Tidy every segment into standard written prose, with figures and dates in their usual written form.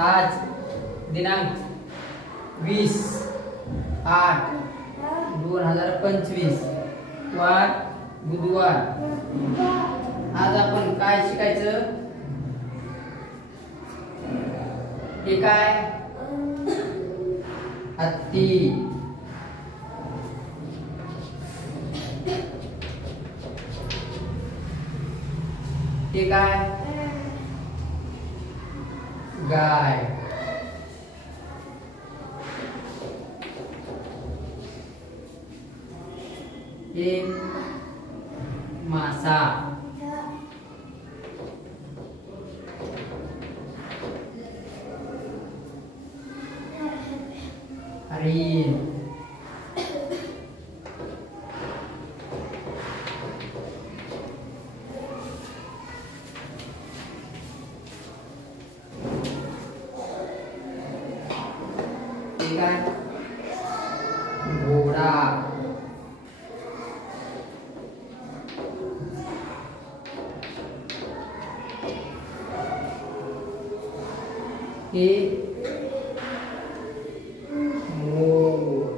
आज दिनांक 20/8/2025 वार बुधवार। आज आपण काय शिकायचं? हे काय? हत्ती। हे काय? गाय। हे मासा। हरिण। घोड़ा। ये मोर।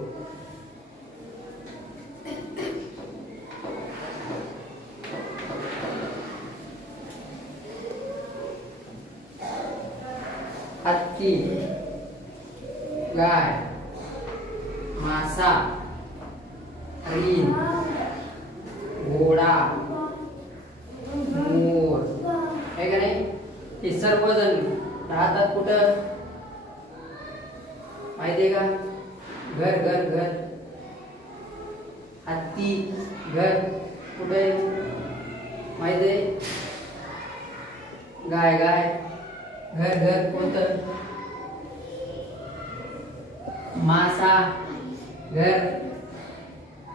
हत्ती, गाय, मासा, हरिण, घोडा, मोर। है का नाही? हे सर्वजण राहतात कुठं माहितीये का? घर घर घर। हत्ती घर कुठे माहितीये? गाय गाय घर घर कोणतं? मासा घर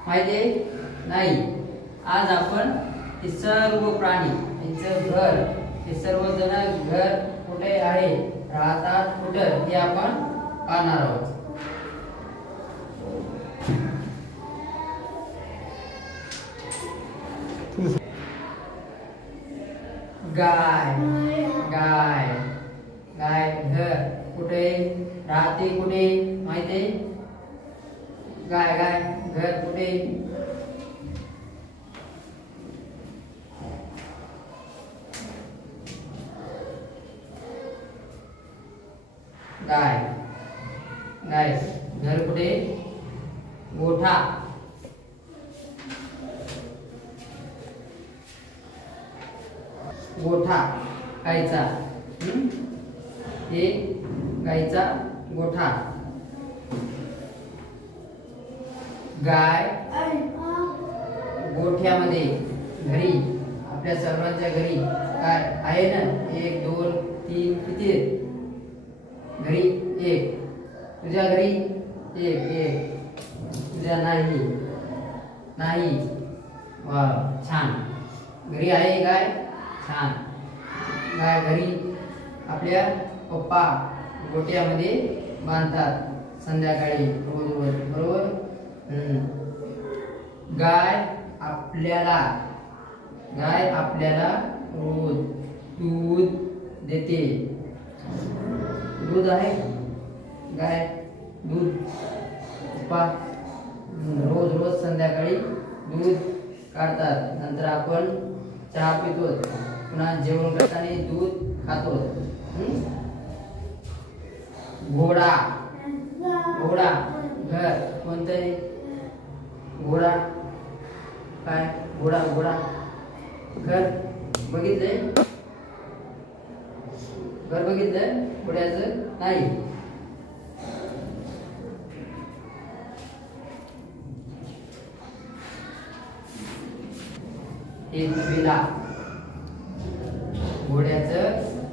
माहितीये? नाही। आज आपण हे सर्व प्राणी यांचं घर, हे सर्वजण घर कुठे आहे, राहतात कुठं, हे आपण पाहणार आहोत। गाय गाय गाय घर कुठे राहते, कुठे माहितीये? गाय गाय घर कुठे? गाय गाय घर कुठे? गोठा। गोठा गायचा। हे गायचा गोठा। गाय गोठ्यामध्ये घरी, आपल्या सर्वांच्या घरी काय आहे ना? 1 2 3 किती घरी? 1। तुझ्या घरी 1 1। तुझ्या नाही नाही। वा छान, घरी आहे गाय। छान। गाय घरी आपल्या पप्पा गोठ्यामध्ये बांधतात संध्याकाळी रोज रोज, बरोबर? गाय आपल्याला रोज दूध देते। दूध आहे गाय, दूध पप्पा रोज रोज संध्याकाळी दूध काढतात। नंतर आपण चहा पितो, पुन्हा जेवण करताना दूध खातो। घोडा घोडा घर कोणतं आहे? घोडा काय? घोडा घोडा घर बघितलंय? घर बघितलंय घोड्याचं? नाही। हे तबेला, घोड्याचं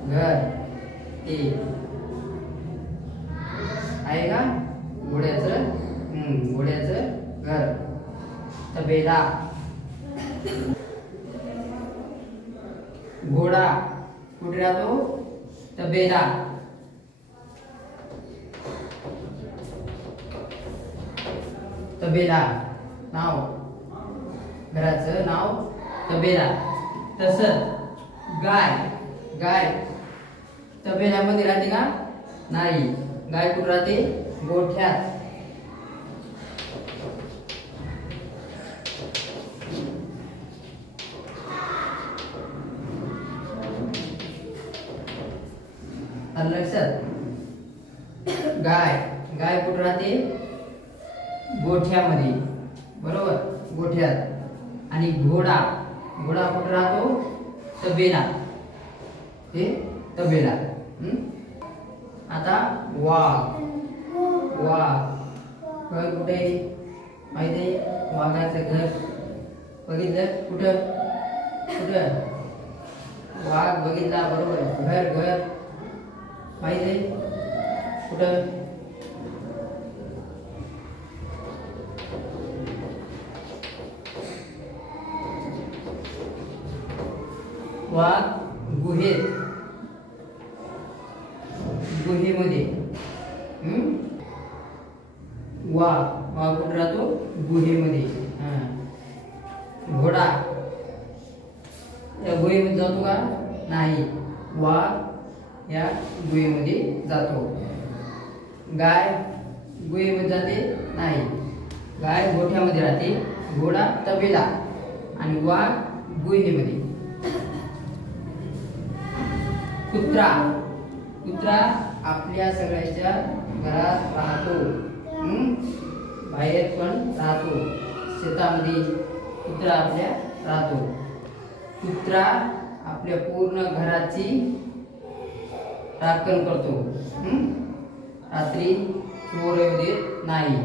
घर हे आहे का? घोड्याचं घर तबेला। घोडा कुठे राहतो? तबेला। तबेला नाव, घराचं नाव तबेला। तसंच गाय, गाय तबेल्यामध्ये राहते का? नाही. गाय कुठे राहते? गोठ्यात. आलं लक्षात? गाय कुठे राहते? गोठ्यामध्ये. बरोबर, गोठ्यात. आणि घोडा कुठे राहतो? तबेला. हे तबेला. आता वाघ घर कुठे आहे? माहिती आहे? वाघाचं घर बघितलं? कुठं वाघ बघितला? बरोबर. घर माहिती आहे? कुठं? वाघ गुहेमध्ये. वाघ कुठे राहतो? गुहेमध्ये. घोडा या गुहेमध्ये जातो का? नाही. वाघ या गुहेमध्ये जातो. गाय गुहेमध्ये जाते? नाही. गाय गोठ्यामध्ये राहते, घोडा तबेला आणि वाघ गुहेमध्ये. कुत्रा आपल्या सगळ्याच्या घरात राहतो. बाहेर पण राहतो. शेतामध्ये कुत्रा आपल्या राहतो. कुत्रा आपल्या पूर्ण घराची राखण करतो. रात्री चोर येऊ देत नाही.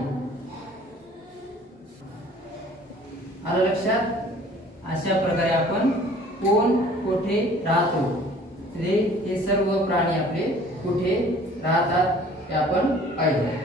आलं लक्षात? अशा प्रकारे आपण कोण कुठे राहतो, हे सर्व प्राणी आपले कुठे राहतात ते आपण पाहिजे.